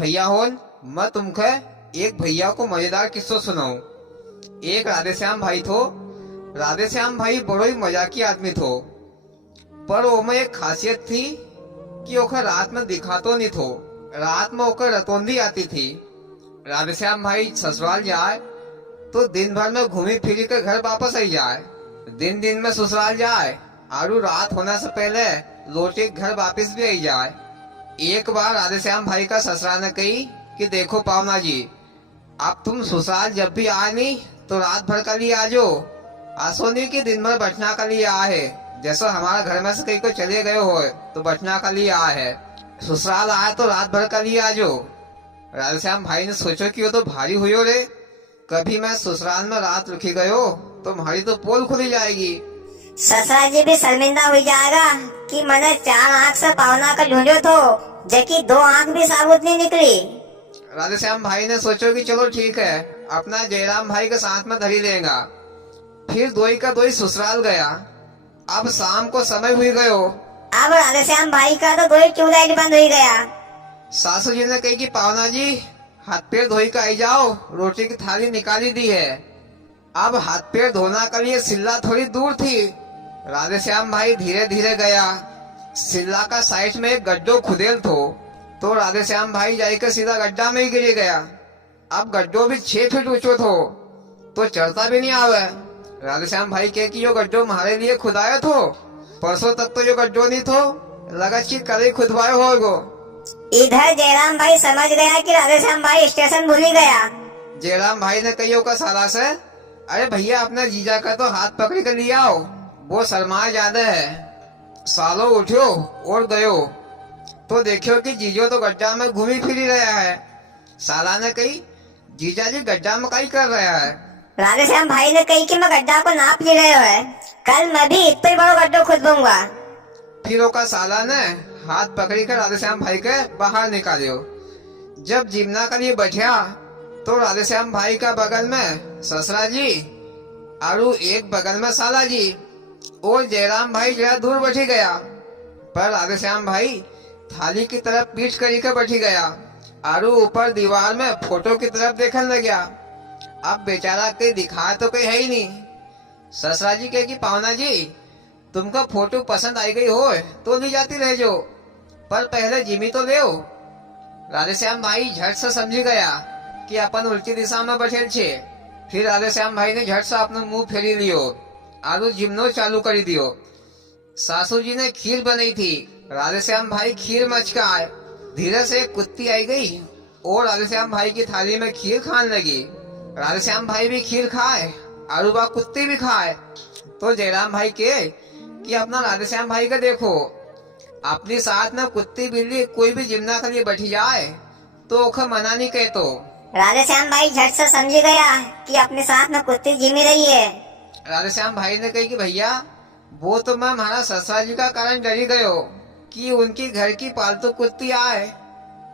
भैया होन, मैं तुमको एक भैया को मजेदार किस्सो सुनाऊं। एक राधेश्याम भाई थो। राधेश्याम भाई बड़ो ही मजाकी आदमी थो, पर ओमे एक खासियत थी कि ओकर रात में दिखातो नहीं थो। रात में ओकर रतौंधी आती थी। राधेश्याम भाई ससुराल जाए तो दिन भर में घूमी फिरी कर घर वापस आई जाए। दिन दिन में ससुराल जाए और रात होने से पहले लौटे घर वापस भी आई जाए। एक बार राधेश्याम भाई का ससुरा ने कही कि देखो पावना जी, अब तुम ससुराल जब भी आए नहीं तो रात भर का लिए आजो। आसो नहीं कि दिन भर बैठना का लिए आए है, जैसा हमारा घर में से कहीं को चले गए हो तो बैठना का लिए आए है। ससुराल आए तो रात भर का लिए आजो। राधेश्याम भाई ने सोचो कि वो तो भारी हुई हो रे, कभी मैं ससुराल में रात रुकी गयो तो हमारी तो पोल खुली जाएगी। ससुरा जी भी शर्मिंदा हो जाएगा कि मैंने 4 आंख से पावना का ढूंढो तो जबकि 2 आंख भी साबुत नहीं निकली। राधेश्याम भाई ने सोचो कि चलो ठीक है, अपना जयराम भाई के साथ में धरी लेगा। फिर दोई का दोई ससुराल गया। अब शाम को समय हुई गयो। अब राधेश्याम भाई का तो 2 ट्यूबलाइट बंद हो गया। सासू जी ने कही कि पावना जी हाथ पैर धोई का आई जाओ, रोटी की थाली निकाली दी है। अब हाथ पैर धोना के लिए सिल्ला थोड़ी दूर थी। राधेश्याम भाई धीरे धीरे गया। सिल्ला का साइड में एक गड्ढो खुदेल तो राधेश्याम भाई जाकर सीधा गड्ढा में ही गिर गया। अब गड्ढो भी 6 फीट ऊंचो तो चढ़ता भी नहीं आवे। राधेश्याम भाई के कि यो गड्ढो हमारे लिए खुदाया परसों तक तो यो गड्ढो नहीं लगा कि कल ही खुदवायो होगो। इधर जयराम भाई समझ गया कि राधेश्याम भाई स्टेशन भूल ही गया। जयराम भाई ने कही का साला से, अरे भैया अपना जीजा का तो हाथ पकड़ कर लिया हो, वो शर्मा ज्यादा है। सालो उठो और गयो तो देखियो कि जीजो तो गड्ढा में घूमी फिरी रहा है। साला ने कही, जीजा जी गड्ढा में कहीं कर रहा है। राधेश्याम भाई ने कही कि मैं गड्ढा को नाप ले रहे हो, कल मैं भी इतना बड़ा गड्ढा खुद दूंगा। फिर ओका साला ने हाथ पकड़ी कर राधेश्याम भाई के बाहर निकालियो। जब जिमना के लिए बैठा तो राधेश्याम भाई का बगल में ससुरा जी और एक बगल में साला जी और जयराम भाई जरा दूर बैठी गया। पर राधेश्याम भाई थाली की तरफ पीठ करी कर बैठी गया और ऊपर दीवार में फोटो की तरफ देखने लग गया। अब बेचारा कहीं दिखा तो कहीं है ही नहीं। ससुरा जी कहे कि पावना जी तुमको फोटो पसंद आई गई हो तो ले जाती रह जो, पर पहले जिमी तो ले। राधेश्याम भाई झट से समझ गया कि अपन उल्टी दिशा में बैठे छे। फिर राधेश्याम भाई ने झट से अपना मुंह फेरी लियो और जिमनो चालू कर दियो। सासू जी ने खीर बनाई थी। राधेश्याम भाई खीर मचकाए। धीरे से एक कुत्ती आई गई और राधेश्याम भाई की थाली में खीर खाने लगी। राधेश्याम भाई भी खीर खाए और वह कुत्ती भी खाए। तो जयराम भाई के कि अपना राधेश्याम भाई का देखो, अपनी साथ में कुत्ती बिल्ली कोई भी जिमना के लिए बैठी जाए तो ओखा मना नहीं कहे। तो राधेश्याम भाई झट से समझ गया कि अपने साथ में कुत्ती जिमी रही है। राधेश्याम भाई ने कही कि भैया वो तो मैं हमारा ससुरा जी का कारण डरी गयो कि उनकी घर की पालतू कुत्ती आए,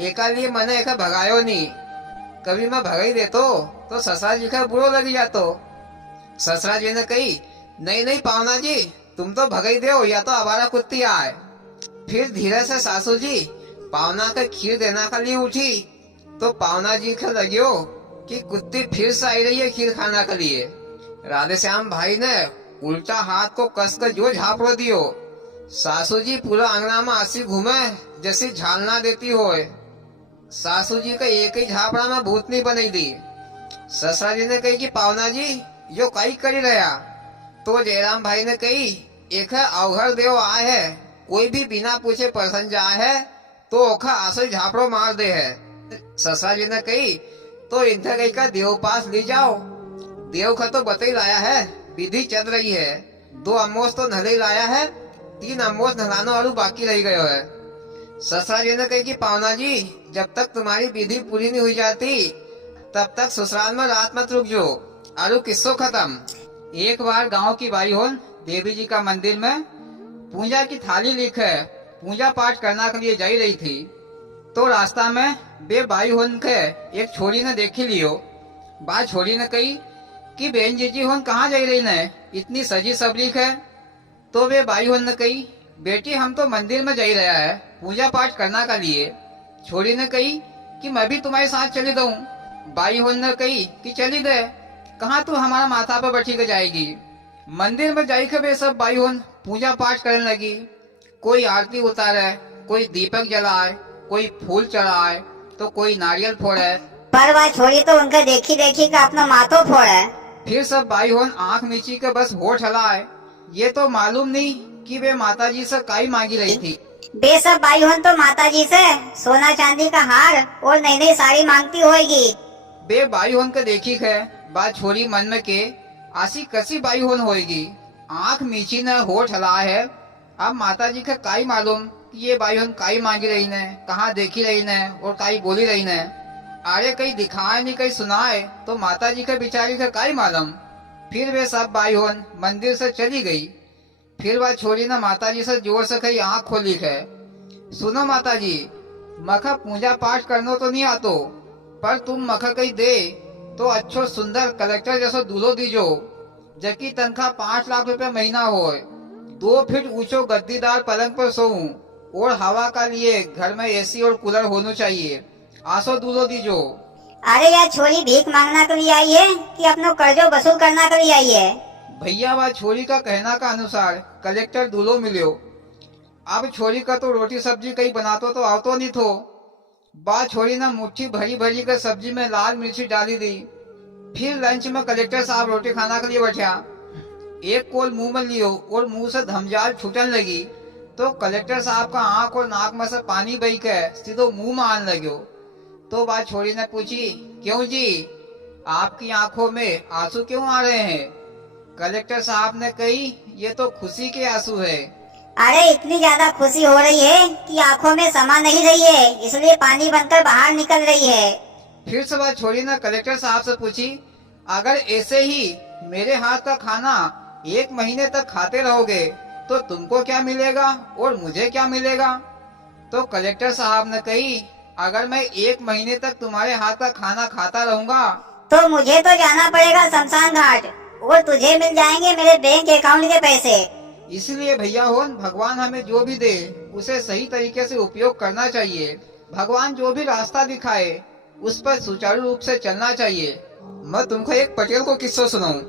एका लिए मैंने एका भगायो नहीं। कभी मैं भगाई देतो तो ससुरा जी का बुरो लग जातो। ससुरा जी ने कही, नहीं नहीं पावना जी तुम तो भगाई दो या तो आवारा कुत्ती आए। फिर धीरे से सासू जी पावना का खीर देना के लिए उठी तो पावना जी को लगियो कि कुत्ती फिर से आई रही है खीर खाना के लिए। राधेश्याम भाई ने उल्टा हाथ को कसकर जो झापड़ो दियो। सासू जी पूरा अंगना में ऐसी घूमे जैसे झालना देती होए। सासू जी का एक ही झापड़ा में भूतनी बनाई दी। ससुरा जी ने कही कि पावना जी यो कई करी रहा। तो जयराम भाई ने कही, एक अवघर देव आए है, कोई भी बिना पूछे पसंद जाए है तो ओखा आसो झापड़ो मार दे है। ससुरा जी ने कही, तो इनसे कही का देव पास ले जाओ। देव का तो बतई लाया है, विधि चल रही है। 2 अमोस तो नहले लाया है, 3 अमोस नहलानो और बाकी रह गयो है। ससुरा जी ने कही कि पावना जी जब तक तुम्हारी विधि पूरी नहीं हुई जाती तब तक ससुराल में रात मत रुक जो। और किस्सो खत्म। एक बार गांव की बाई होल देवी जी का मंदिर में पूजा की थाली लेके पूजा पाठ करना के लिए जा रही थी तो रास्ता में बे बाई होन के एक छोरी ने देखी लियो। बा छोरी ने कही कि बहन जी होन कहाँ जा रही ने, इतनी सजी सबरी है। तो वे बाई होन ने कही, बेटी हम तो मंदिर में जा रहा है पूजा पाठ करना के लिए। छोरी ने कही कि मैं भी तुम्हारे साथ चली दूं। बाई होन ने कही कि चली दे, कहाँ तू हमारा माथा पर बैठी के जाएगी। मंदिर में जाई के वे सब बाई होन पूजा पाठ करने लगी। कोई आरती उतारे, कोई दीपक जलाए, कोई फूल चढ़ाए, तो कोई नारियल फोड़े। पर वह छोरी तो उनका देखी देखी का अपना माथो फोड़े। फिर सब बाई होन आंख मीची के बस होठ हलाए। ये तो मालूम नहीं कि वे माता जी से काई मांगी रही थी। बे सब बाई होन तो माता जी से सोना चांदी का हार और नई नई साड़ी मांगती होगी। बे बाई होन के देखी है बात छोरी मन में के आसी कसी बाई होन होगी। आंख मीची ने होठ हला है। अब माता जी का काई मालूम कि ये बाई होन काई मांगी रही ने, कहाँ देखी रही ने और काई बोली रही ने। अरे कहीं दिखाए नहीं कहीं सुनाए तो माता जी के बिचारी का काई मालूम। फिर वे सब बाई होन मंदिर से चली गई। फिर वह छोरी ने माता जी से जोर से कही आंख खोली है। सुनो माता जी, मखा पूजा पाठ करनो तो नहीं आतो, पर तुम मखा कही दे तो अच्छो सुंदर कलेक्टर जैसो दूल्हो दीजो, जबकि तनख्वाह 5 लाख रुपए महीना हो, 2 फीट ऊंचो गद्दीदार पलंग पर सोऊं और हवा का लिए घर में एसी और कूलर होना चाहिए। आसो दूल्हो दीजो। अरे यार छोरी भीख मांगना के लिए आई है कि अपनो कर्जो वसूल करना के लिए आई है? भैया वह छोरी का कहना का अनुसार कलेक्टर दूल्हो मिलियो। अब छोरी का तो रोटी सब्जी कहीं बनातो तो आवतो नहीं थो। बा छोरी ने मुट्ठी भरी भरी कर सब्जी में लाल मिर्ची डाली दी। फिर लंच में कलेक्टर साहब रोटी खाना के लिए बैठा। एक कोल मुंह में लियो और मुंह से धमजाल छूटन लगी तो कलेक्टर साहब का आंख और नाक में से पानी बही के सीधो मुंह में आने लग्यो। तो बात छोरी ने पूछी, क्यों जी, आपकी आंखों में आंसू क्यों आ रहे हैं? कलेक्टर साहब ने कही, ये तो खुशी के आंसू है। अरे इतनी ज्यादा खुशी हो रही है कि आंखों में समा नहीं रही है, इसलिए पानी बनकर बाहर निकल रही है। फिर से बात छोरी ने कलेक्टर साहब से पूछी, अगर ऐसे ही मेरे हाथ का खाना 1 महीने तक खाते रहोगे तो तुमको क्या मिलेगा और मुझे क्या मिलेगा? तो कलेक्टर साहब ने कही, अगर मैं 1 महीने तक तुम्हारे हाथ का खाना खाता रहूंगा तो मुझे तो जाना पड़ेगा शमशान घाट और तुझे मिल जाएंगे मेरे बैंक अकाउंट के पैसे। इसलिए भैया होन भगवान हमें जो भी दे उसे सही तरीके से उपयोग करना चाहिए। भगवान जो भी रास्ता दिखाए उस पर सुचारू रूप से चलना चाहिए। मैं तुमको एक पटेल को किस्सा सुनाऊं।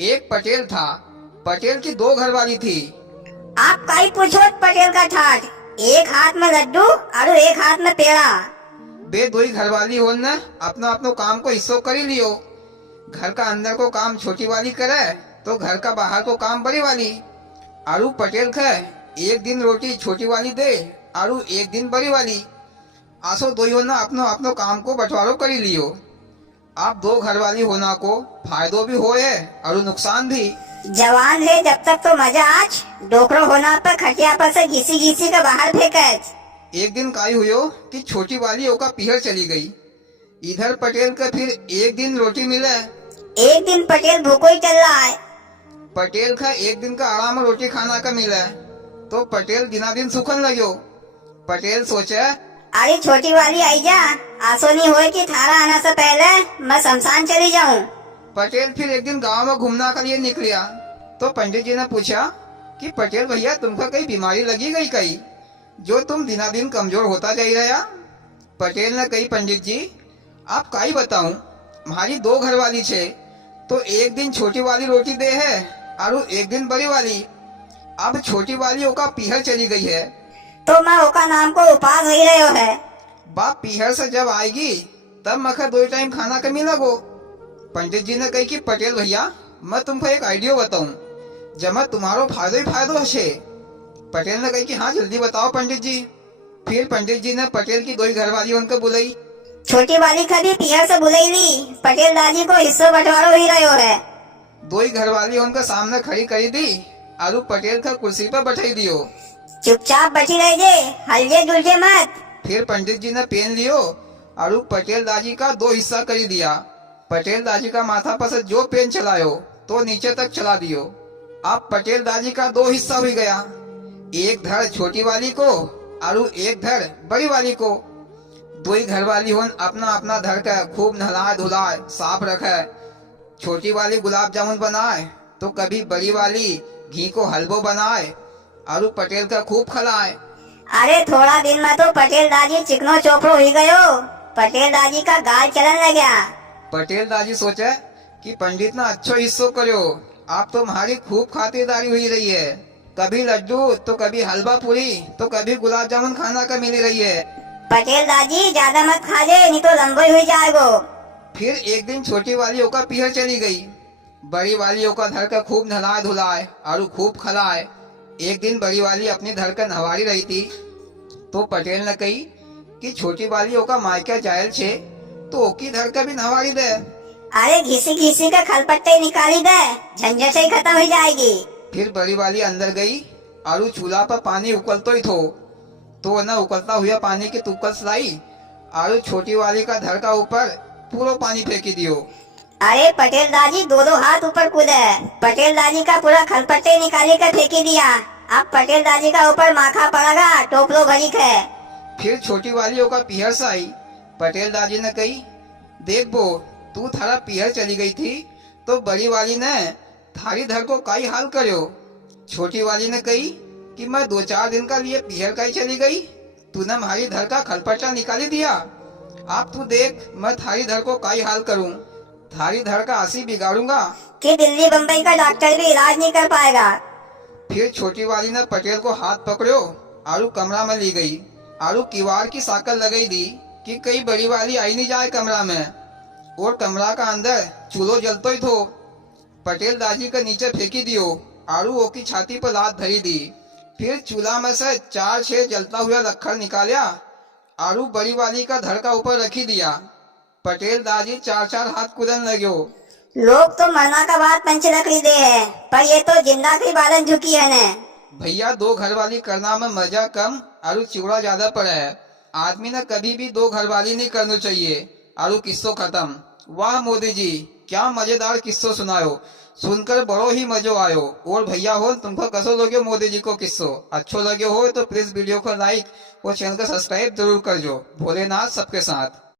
एक पटेल था। पटेल की 2 घरवाली थी। आप काई पूछो पटेल का ठाठ, एक हाथ में लड्डू और एक हाथ में पेड़ा। बे 2 ही घरवाली होन ने अपना अपनो काम को हिस्सों कर ही लियो। घर का अंदर को काम छोटी वाली करे तो घर का बाहर को काम बड़ी वाली। आरू पटेल खे एक दिन रोटी छोटी वाली दे आरू एक दिन बड़ी वाली। आसो 2 ही होना अपनो अपनो काम को बंटवारो कर ही लियो। आप 2 घरवाली होना को फायदो भी होए और नुकसान भी। जवान है जब तक तो मजा आज, डोकरो होना पर खटिया पर से घिसी घिसी के बाहर फेंके। एक दिन काई हुयो कि छोटी वाली ओका पीहर चली गई। इधर पटेल का फिर एक दिन रोटी मिले। एक दिन पटेल भूखो ही चल रहा है। पटेल का एक दिन का आराम रोटी खाना का मिले तो पटेल दिना दिन सुखन लग्यो। पटेल सोचे, अरे छोटी वाली आई जा, आसो नहीं होए कि थारा आना से पहले मैं शमशान चली जाऊं। पटेल फिर एक दिन गांव में घूमना के लिए निकलिया तो पंडित जी ने पूछा कि पटेल भैया तुमको कई बीमारी लगी गई कई, जो तुम दिना दिन कमजोर होता जा रहा? पटेल ने कही, पंडित जी आप काई बताऊं, हमारी 2 घरवाली छे तो एक दिन छोटी वाली रोटी दे है और एक दिन बड़ी वाली। अब छोटी वाली ओका पीहर चली गई है तो मैं ओका नाम को उपास हो रहे हो है। बाप पीहर से जब आएगी तब मखा 2 टाइम खाना कमी लगो। पंडित जी ने कही कि पटेल भैया मैं तुमको एक आइडिया बताऊं, जमा तुम्हारो फायदो ही फायदो है। पटेल ने कही कि हाँ जल्दी बताओ पंडित जी। फिर पंडित जी ने पटेल की 2 ही घरवाली उनको बुलाई। छोटी वाली कभी पीहर से बुलाई ली, पटेल दादी को हिस्सों बंटवारो ही रहे हो है। 2 ही घरवाली उनके सामने खड़ी करी दी और पटेल का कुर्सी पर बैठाई दियो। चुपचाप बैठी रह जे, हलजे डुलजे मत। फिर पंडित जी ने पेन लियो और पटेल दादी का 2 हिस्सा कर दिया। पटेल दादी का माथा पर से जो पेन चलायो तो नीचे तक चला दियो। अब पटेल दादी का 2 हिस्सा हो गया, एक धड़ छोटी वाली को और एक धड़ बड़ी वाली को। 2 ही घरवाली होन अपना अपना धड़ के खूब नहलाए धुलाए साफ रखे। छोटी वाली गुलाब जामुन बनाए तो कभी बड़ी वाली घी को हलवो बनाए और पटेल का खूब खिलाए। अरे थोड़ा दिन में तो पटेल दादी चिकनो चोपड़ो ही गयो, पटेल दादी का गाल चलन लग्या। पटेल दादी सोचे कि पंडित ना अच्छो हिस्सो करो, आप तो हमारी खूब खातिरदारी हुई रही है। कभी लड्डू तो कभी हलवा पूरी तो कभी गुलाब जामुन खाना का मिली रही है। पटेल दादी ज्यादा मत खा जे, नहीं तो लंबई हुई जाएगो। फिर एक दिन छोटी वाली ओका पीहर चली गई। बड़ी वाली ओका धर कर खूब नहलाए धुलाए और खूब खलाए। एक दिन बड़ी वाली अपनी धर कर नहवारी रही थी तो पटेल ने कही कि छोटी वाली ओका मायका जायल छे तो ओकी धर कर भी नहवारी दे। अरे घिसी घिसी का खलपट्टे निकाली दे, झंझट ही खत्म हो जाएगी। फिर बड़ी वाली अंदर गई और चूल्हा पर पानी उकलतो ही तो न उकलता हुआ पानी की तुक्कस लाई और छोटी वाली का धर का ऊपर पूरा पानी फेंकी दियो। अरे पटेल दादी दो हाथ ऊपर कूदे, पटेल दादी का पूरा खलपट्टे निकाली कर फेंकी दिया। अब पटेल दादी का ऊपर माखा पड़ेगा, टोपलो भरी है। फिर छोटी वाली ओका पीहर से आई। पटेल दादी ने कही, देख बो, तू थारा पीहर चली गई थी तो बड़ी वाली ने थारी धर को काई हाल करो। छोटी वाली ने कही कि मैं 2-4 दिन का लिए पीहर काई चली गई, तूने हमारी धर का खलपट्टा निकाली दिया। आप तू देख मैं थारी धर को काई हाल करूं, थारी धर का आसी बिगाड़ूंगा कि दिल्ली बम्बई का डॉक्टर भी इलाज नहीं कर पाएगा। फिर छोटी वाली ने पटेल को हाथ पकड़ो और कमरा में ली गई और किवाड़ की साकल लगाई दी कि कई बड़ी वाली आई नहीं जाए कमरा में। और कमरा का अंदर चूल्हो जलतो ही थो। पटेल दादी के नीचे फेंकी दियो और वो की छाती पर लात धरी दी। फिर चूल्हा में से 4-6 जलता हुआ लक्खड़ निकालिया और बड़ी वाली का धड़ का ऊपर रखी दिया। पटेल दादी 4-4 हाथ कूदन लग्यो। लोग तो मरना का बात पंच लकड़ी दे है, पर ये तो जिंदा की बालन झुकी है ने। भैया 2 घरवाली करना में मजा कम और चिवड़ा ज्यादा पड़ा है। आदमी ने कभी भी 2 घरवाली नहीं करना चाहिए। और किस्सो खत्म। वाह मोदी जी, क्या मजेदार किस्सो सुनायो, सुनकर बड़ो ही मजो आयो। और भैया हो तुमको कसो लगे मोदी जी को किस्सो अच्छो लगे हो तो प्लीज वीडियो को लाइक और चैनल को सब्सक्राइब जरूर कर जो। भोलेनाथ सबके साथ।